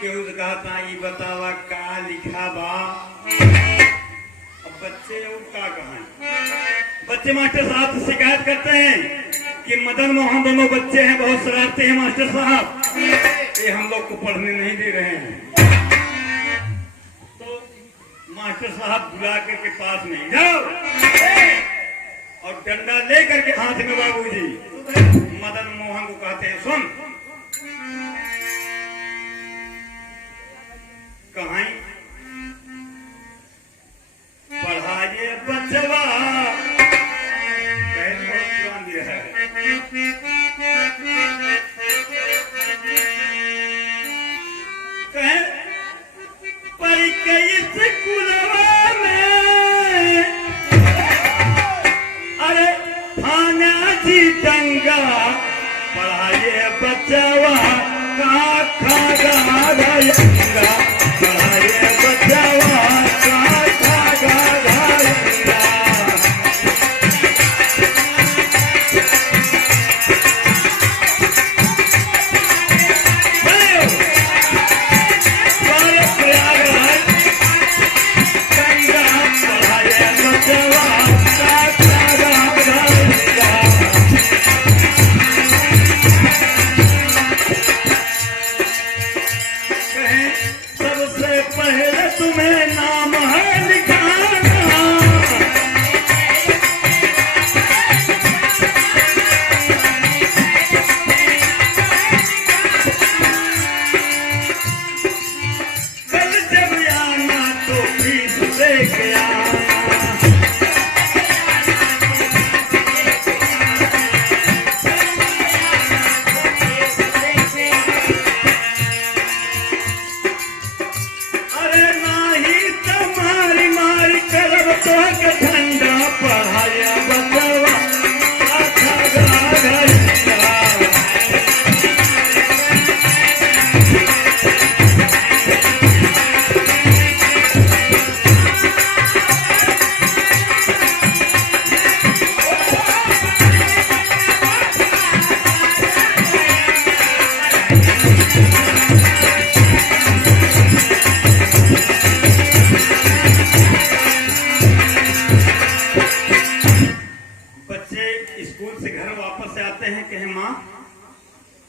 केहू से कहा था ये बतावा का लिखा बा। अब बच्चे और का कहा, बच्चे मास्टर साहब से शिकायत करते हैं कि मदन मोहन दोनों बच्चे हैं बहुत शरारते हैं मास्टर साहब, ये हम लोग को पढ़ने नहीं दे रहे हैं। तो मास्टर साहब बुला के पास में जाओ और डंडा लेकर के हाथ में बाबूजी मदन मोहन को कहते हैं सुन कहां पढ़ाइए बचवा है पर कई स्कूलवा में अरे थाना जी दंगा पढ़ाइए बचवा का खागा रहेगा पढ़ाइए बचवा का खागा रहेगा।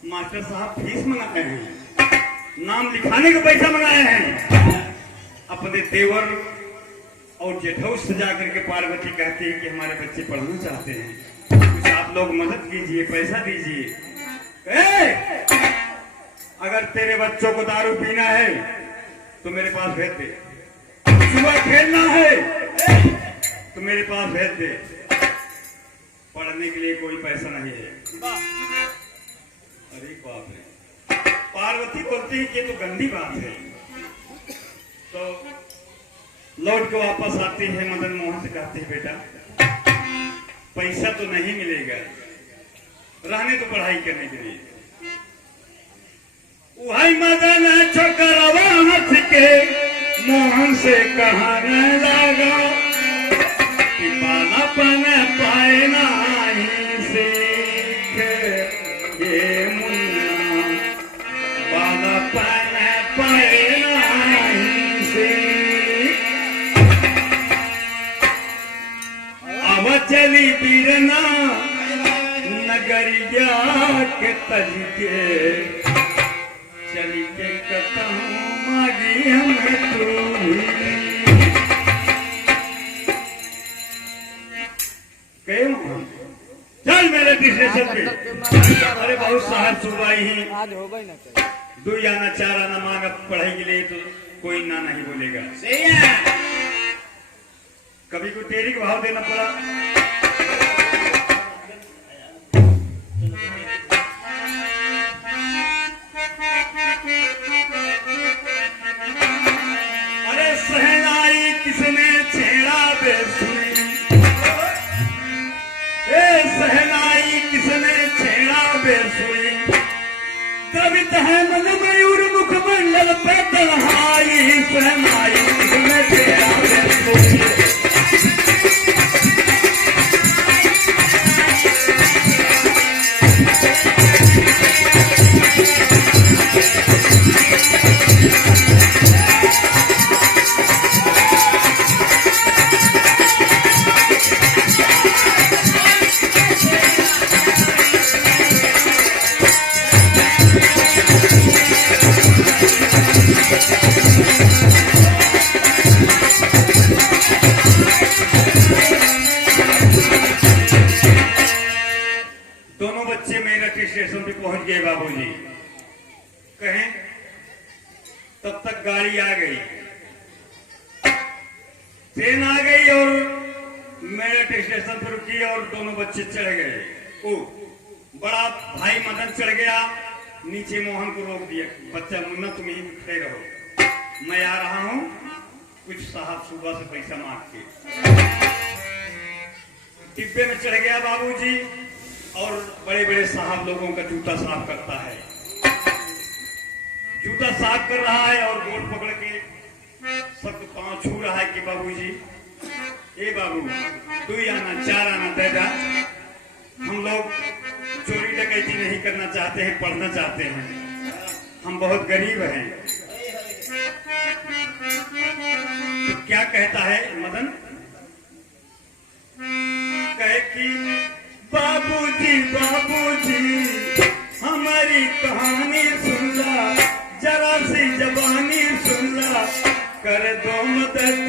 मास्टर साहब फीस मंगाए हैं, नाम लिखाने का पैसा मंगाए हैं। अपने देवर और जेठौस से जाकर के पार्वती कहती है कि हमारे बच्चे पढ़ना चाहते हैं, कुछ आप लोग मदद कीजिए, पैसा दीजिए। अगर तेरे बच्चों को दारू पीना है तो मेरे पास भेज दे, सुबह खेलना है तो मेरे पास भेज दे, पढ़ने के लिए कोई पैसा नहीं है। अरे बाप रे, पार्वती बोलती है कि तो गंदी बात है। तो लौट के वापस आती है, मदन मोहन से कहती है बेटा पैसा तो नहीं मिलेगा, रहने तो पढ़ाई करने के लिए। वही मदन छोकरवा हंस के मोहन से कहने लगा कि बालापन पाए नहीं सीखे ये मुन्ना, बालापन पाए नहीं सीख। अब चली बीरना नगरिया के तरीके, चली के कतहूं मागी हमें तू ही। चल मेरे स्टेशन पे, अरे बहुत साहब सुनवाई ही, आज होगा ही ना, दो आना चार आना मांगा पढ़ाई के लिए तो कोई ना नहीं बोलेगा। सही है। कभी को टेरी का भाव देना पड़ा। अरे सहनाई किसने छेड़ा बेसुई, सहनाई किसने छेड़ा बेसुई, कवित है मन मयूर मुख मंडल पे तन्हाई, सहनाई किसने छेड़ा बेसुई। दोनों बच्चे मेरठ स्टेशन पे पहुंच गए बाबूजी। कहें तब तक गाड़ी आ गई, ट्रेन आ गई और मेरठ स्टेशन पर रुकी और दोनों बच्चे चढ़ गए। ओ बड़ा भाई मदन चढ़ गया, नीचे मोहन को रोक दिया। बच्चा मुन्ना तुम यहीं खड़े रहो, मैं आ रहा हूं कुछ साहब सुबह से पैसा मांग के। डिब्बे में चढ़ गया बाबूजी और बड़े बड़े साहब लोगों का जूता साफ करता है। जूता साफ कर रहा है और गोड़ पकड़ के सबको पांव छू रहा है कि बाबूजी, ए बाबू 2 आना 4 आना दे दा। हम लोग चोरी डकैती नहीं करना चाहते हैं, पढ़ना चाहते हैं, हम बहुत गरीब हैं। तो क्या कहता है मदन? कहे कि बाबूजी बाबूजी हमारी कहानी सुन ला, जरा सी जबानी सुन ला, कर दो मदद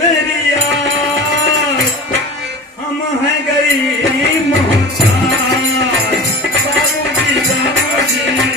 मेरी यार, हम हैं गरीब मोहताज। बाबूजी बाबूजी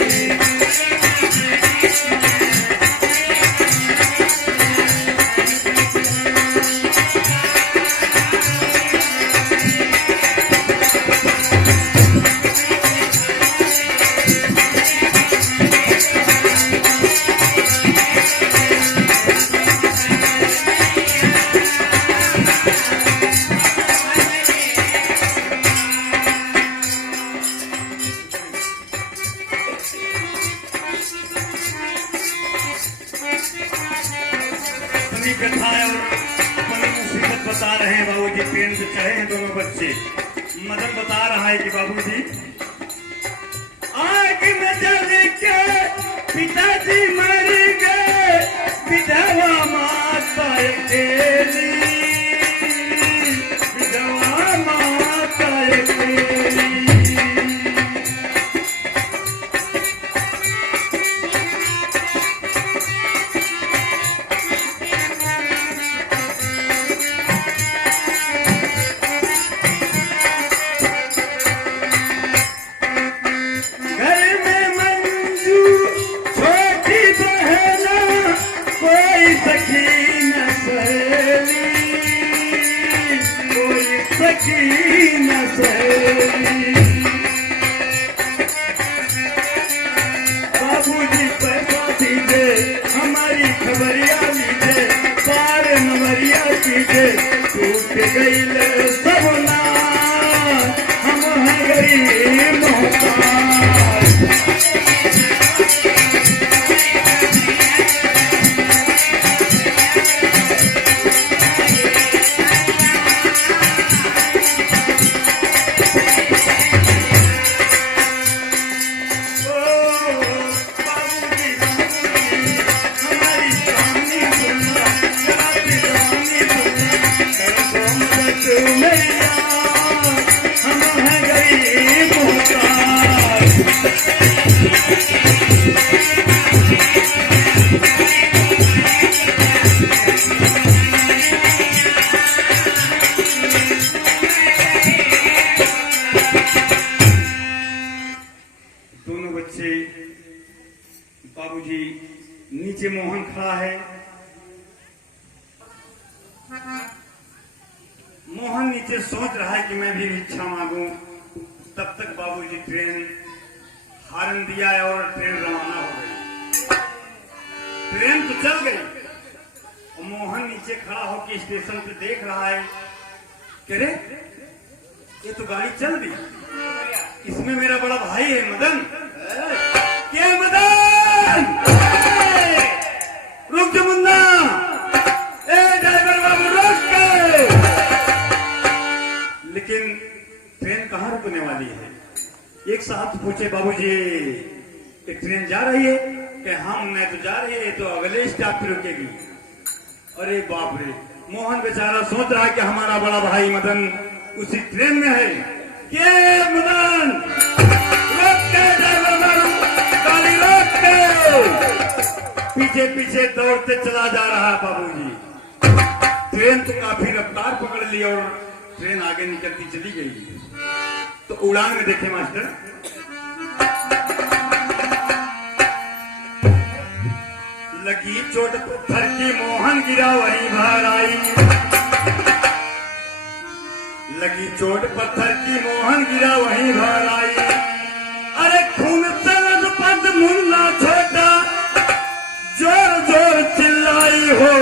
कथा और अपनी मुसीबत बता रहे हैं बाबूजी। ट्रेन से चढ़े हैं दोनों बच्चे। मदन बता रहा है कि बाबूजी आग में जल के पिताजी मर गए, विधवा माता अकेली, विधवा माता अकेली। बाबूजी पैसा दीजिए, हमारी खबरिया लीजिए, पार नवरिया कीजिए, टूट गई सब नाम, हम हैं गरीब मोहताज। बाबूजी नीचे मोहन खड़ा है। मोहन नीचे सोच रहा है कि मैं भी भिक्षा मांगूं। तब तक बाबूजी ट्रेन हॉर्न दिया और ट्रेन रवाना हो गई। ट्रेन तो चल गई और मोहन नीचे खड़ा होकर स्टेशन पे देख रहा है कि रे ये तो गाड़ी चल दी, इसमें मेरा बड़ा भाई है मदन। क्या मदन, रुक जा मुन्ना, ए ड्राइवर बाबू रुक के। लेकिन ट्रेन कहाँ रुकने वाली है? एक साहब पूछे बाबूजी एक ट्रेन जा रही है? कि हम नहीं तो जा रहे तो अगले स्टॉप पे रुकेगी। अरे बाप रे, मोहन बेचारा सोच रहा है कि हमारा बड़ा भाई मदन उसी ट्रेन में है। के मदन रोक के ड्राइवर, गाड़ी रोक के। पीछे पीछे दौड़ते चला जा रहा है बाबूजी। ट्रेन तो काफी रफ्तार पकड़ ली और ट्रेन आगे निकलती चली गई। तो उड़ान में देखे मास्टर, लगी चोट पत्थर की मोहन गिरा वहीं बाहर आई। लगी चोट पत्थर की मोहन गिरा वहीं बाहर आई। अरे खून तलब पद मुन्ना छोटा जोर जोर चिल्लाई हो।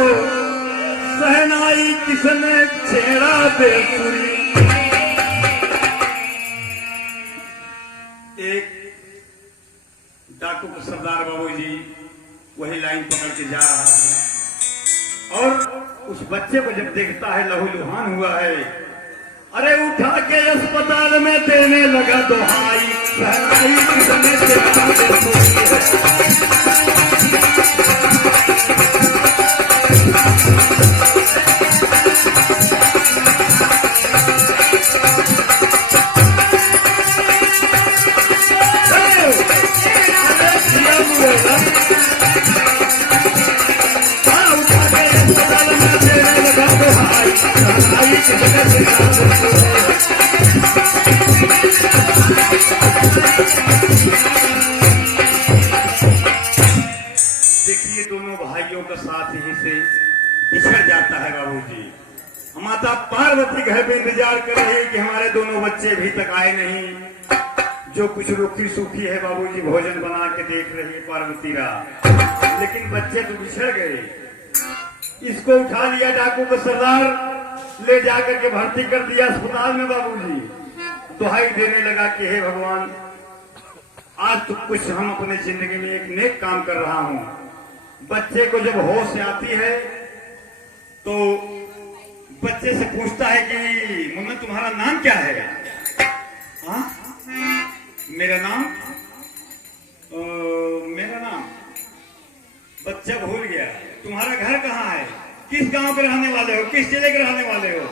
सहनाई किसने छेड़ा बेसुरी। एक डाकू का सरदार बाबूजी वही लाइन पकड़ के जा रहा है और उस बच्चे को जब देखता है लहूलुहान हुआ है, अरे उठा के अस्पताल में देने लगा दुहाई। सहनाई किसने छेड़ा बेसुरी। देखिए दोनों भाइयों का साथ यहीं से बिछड़ जाता है बाबूजी। माता पार्वती घर पे इंतजार कर रही है कि हमारे दोनों बच्चे अभी तक आए नहीं। जो कुछ रूखी सूखी है बाबूजी भोजन बना के देख रही है पार्वती रा, लेकिन बच्चे तो बिछड़ गए। इसको उठा लिया डाकू का सरदार, ले जाकर के भर्ती कर दिया अस्पताल में बाबूजी। दुहाई देने लगा कि हे भगवान, आज तो कुछ हम अपने जिंदगी में एक नेक काम कर रहा हूं। बच्चे को जब होश आती है तो बच्चे से पूछता है कि मुन्ना तुम्हारा नाम क्या है? हाँ, मेरा नाम बच्चा भूल गया। तुम्हारा घर कहाँ है? किस गांव के रहने वाले हो? किस जिले के रहने वाले हो?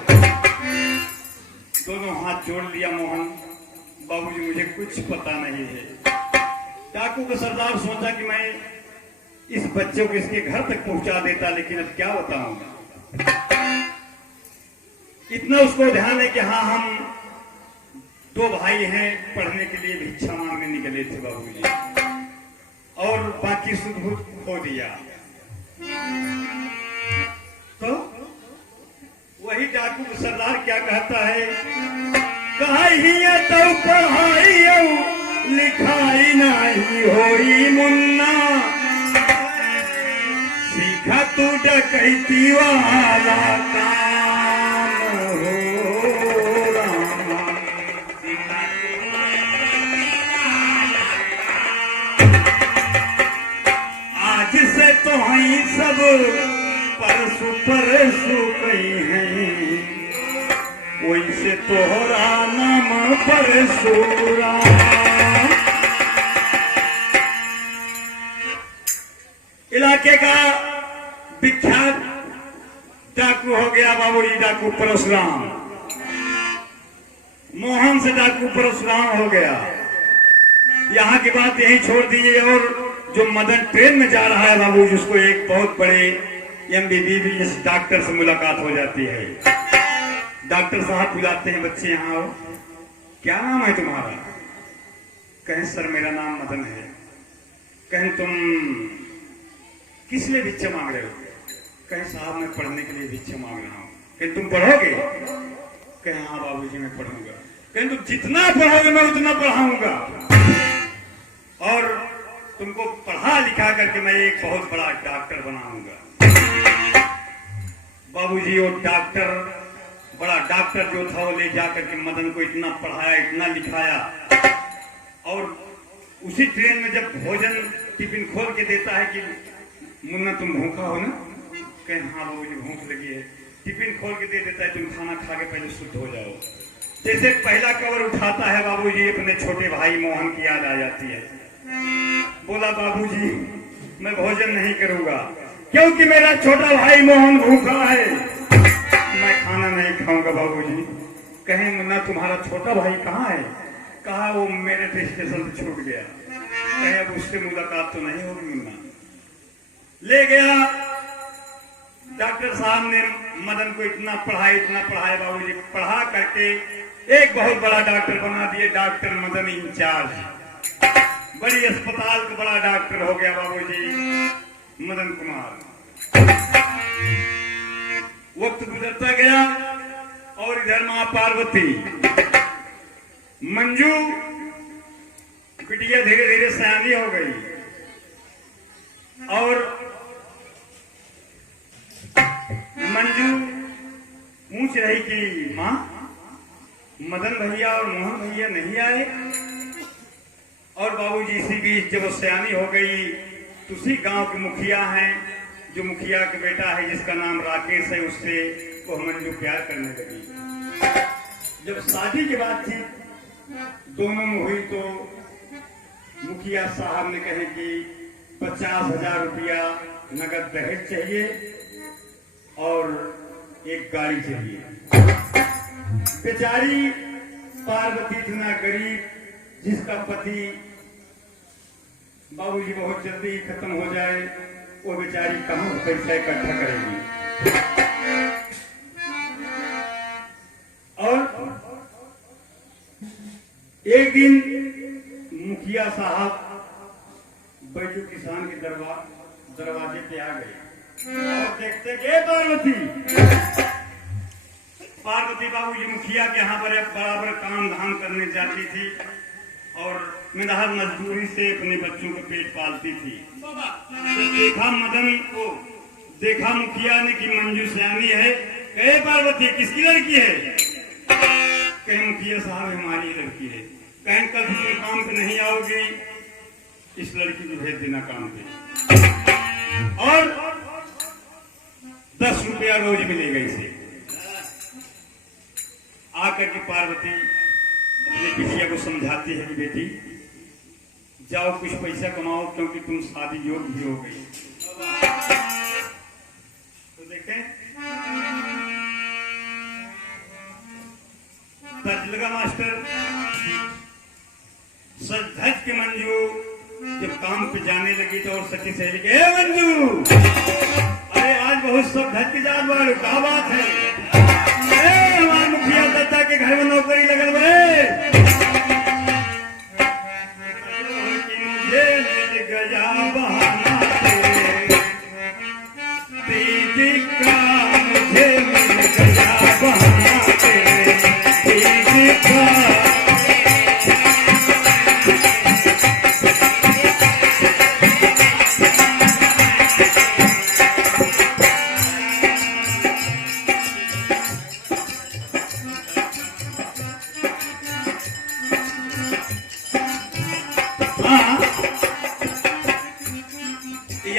दोनों हाथ जोड़ लिया मोहन, बाबूजी मुझे कुछ पता नहीं है। डाकू का सरदार सोचा कि मैं इस बच्चे को इसके घर तक पहुंचा देता, लेकिन अब क्या बताऊंगा। इतना उसको ध्यान है कि हाँ, हम दो भाई हैं, पढ़ने के लिए भिक्षा मांगने निकले थे बाबूजी, और बाकी सुध खो दिया। तो वही डाकू सरदार क्या कहता है, कहिए तो पढ़ाई लिखाई नहीं होई मुन्ना, सीखा तू डकैती वाला काम हो रामा। आज से तो ही सब परसु कई हैं, वैसे तोहरा नाम परशुराम। इलाके का विख्यात डाकू हो गया बाबूजी, डाकू परशुराम। मोहन से डाकू परशुराम हो गया। यहाँ की बात यही छोड़ दीजिए, और जो मदन ट्रेन में जा रहा है बाबूजी, उसको एक बहुत बड़े MBBS डॉक्टर से मुलाकात हो जाती है। डॉक्टर साहब बुलाते हैं, बच्चे यहाँ आओ, क्या नाम है तुम्हारा? कहें सर मेरा नाम मदन है। कहें तुम किस लिए भिक्षा मांग रहे हो? कहें साहब मैं पढ़ने के लिए भिक्षा मांग रहा हूँ। कहें तुम पढ़ोगे? कहें हाँ बाबूजी मैं पढ़ूंगा। कहें तुम जितना पढ़ोगे मैं उतना पढ़ाऊंगा, और तुमको पढ़ा लिखा करके मैं एक बहुत बड़ा डॉक्टर बनाऊंगा। बाबूजी वो डॉक्टर, बड़ा डॉक्टर जो था, वो ले जाकर के मदन को इतना पढ़ाया, इतना लिखाया, और उसी ट्रेन में जब भोजन टिफिन खोल के देता है कि मुन्ना तुम भूखा हो ना? कहें हाँ बाबूजी भूख लगी है। टिफिन खोल के दे देता है, तुम खाना खा के पहले शुद्ध हो जाओ। जैसे पहला कवर उठाता है बाबूजी, अपने छोटे भाई मोहन की याद आ जाती है। बोला बाबूजी मैं भोजन नहीं करूंगा, क्योंकि मेरा छोटा भाई मोहन भूखा है। मैं खाना नहीं खाऊंगा बाबूजी। कहे मुन्ना तुम्हारा छोटा भाई कहाँ है? कहा वो मेरे स्टेशन से छूट गया। कहे अब उससे मुलाकात तो नहीं होगी मुन्ना। ले गया। डॉक्टर साहब ने मदन को इतना पढ़ाया बाबूजी, पढ़ा करके एक बहुत बड़ा डॉक्टर बना दिए। डॉक्टर मदन इंचार्ज, बड़ी अस्पताल का बड़ा डॉक्टर हो गया बाबूजी मदन कुमार। वक्त गुजरता गया और इधर मां पार्वती, मंजू बिटिया धीरे धीरे सयानी हो गई और मंजू पूछ रही कि मां मदन भैया और मोहन भैया नहीं आए। और बाबूजी इसी बीच जब वो सयानी हो गई तो उसी गांव के मुखिया हैं, जो मुखिया का बेटा है जिसका नाम राकेश है, उससे वो मंजू प्यार करने लगी। जब शादी की बात थी दोनों में हुई तो मुखिया साहब ने कहे कि 50,000 रुपया नगद दहेज चाहिए और एक गाड़ी चाहिए। बेचारी पार्वती इतना गरीब, जिसका पति बाबूजी बहुत जल्दी खत्म हो जाए, वो बेचारी कहां पैसा इकट्ठा करेगी। और एक दिन मुखिया साहब बैजू किसान के दरवाजे पे आ गए और देखते गए पार्वती बाबूजी मुखिया के यहाँ पर बराबर काम धाम करने जाती थी और मेहनत मजदूरी से अपने बच्चों को पेट पालती थी। तो देखा मदन को, देखा मुखिया ने कि मंजू सयानी है। कहे पार्वती किसकी लड़की है? कहे मुखिया साहब हमारी लड़की है। कहे कल तुम काम पे नहीं आओगे, इस लड़की को भेज देना काम पे और 10 रुपया रोज मिलेगा इसे। आकर के पार्वती अपने बिटिया को समझाती है कि बेटी जाओ कुछ पैसा कमाओ, क्योंकि तुम शादी योग्य भी हो गई। तो देखें तज लगा मास्टर। सच धज के मंजू जब काम पे जाने लगी तो और सखी सहेली के मंजू, अरे आज बहुत सब धज के जात बाड़ू, क्या बात है? हमारे मुखिया दादा के घर में नौकरी लगल बे, मुझे मिल गया बहाना दीदी का, मुझे मिल गया बहाना दीदी का।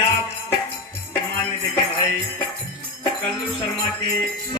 आप मान्य देखे भाई कल्लू शर्मा के